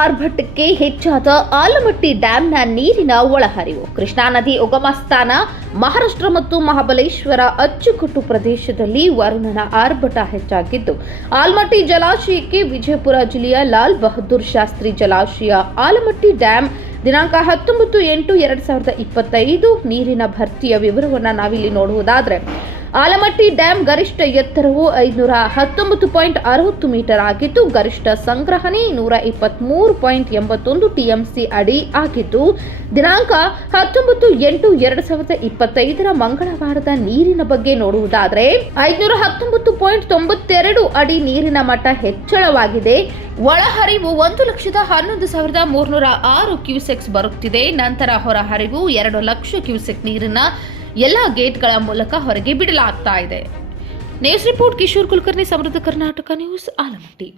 ಆರ್ಭಟಕ್ಕೆ ಹೆಚ್ಚಾದ ಆಲಮಟ್ಟಿ ಡ್ಯಾಂನ ನೀರಿನ ಒಳಹರಿವು. ಕೃಷ್ಣಾ ನದಿ ಉಗಮ ಸ್ಥಾನ ಮಹಾರಾಷ್ಟ್ರ ಮತ್ತು ಮಹಾಬಲೇಶ್ವರ ಅಚ್ಚುಕಟ್ಟು ಪ್ರದೇಶದಲ್ಲಿ ವರುಣನ ಆರ್ಭಟ ಹೆಚ್ಚಾಗಿದ್ದು, ಆಲಮಟ್ಟಿ ಜಲಾಶಯಕ್ಕೆ ವಿಜಯಪುರ ಜಿಲ್ಲೆಯ ಲಾಲ್ ಬಹದ್ದೂರ್ ಶಾಸ್ತ್ರಿ ಜಲಾಶಯ ಆಲಮಟ್ಟಿ ಡ್ಯಾಂ ದಿನಾಂಕ 19/8/2025 ನೀರಿನ ಭರ್ತಿಯ ವಿವರವನ್ನು ನಾವಿಲ್ಲಿ ನೋಡುವುದಾದರೆ, ಆಲಮಟ್ಟಿ ಡ್ಯಾಂ ಗರಿಷ್ಠ ಎತ್ತರವು 519.60 ಮೀಟರ್ ಆಗಿದ್ದು, ಗರಿಷ್ಠ ಸಂಗ್ರಹಣೆ 123.81 ಟಿಎಂಸಿ ಅಡಿ ಆಗಿದ್ದು, ದಿನಾಂಕ 19/8/2025 ಮಂಗಳವಾರದ ನೀರಿನ ಬಗ್ಗೆ ನೋಡುವುದಾದರೆ 519.92 ಅಡಿ ನೀರಿನ ಮಟ್ಟ ಹೆಚ್ಚಳವಾಗಿದೆ. ಒಳಹರಿವು 1,11,306 ಕ್ಯೂಸೆಕ್ಸ್ ಬರುತ್ತಿದೆ. ನಂತರ ಹೊರಹರಿವು 2 ಲಕ್ಷ ಕ್ಯೂಸೆಕ್ ನೀರಿನ ಎಲ್ಲ ಗೇಟ್ಗಳ ಮೂಲಕ ಹೊರಗೆ ಬಿಡಲಾಗ್ತಾ ಇದೆ. ನ್ಯೂಸ್ ರಿಪೋರ್ಟ್ ಕಿಶೋರ್ ಕುಲಕರ್ಣಿ, ಸಮೃದ್ಧ ಕರ್ನಾಟಕ ನ್ಯೂಸ್, ಆಲಮಟ್ಟಿ.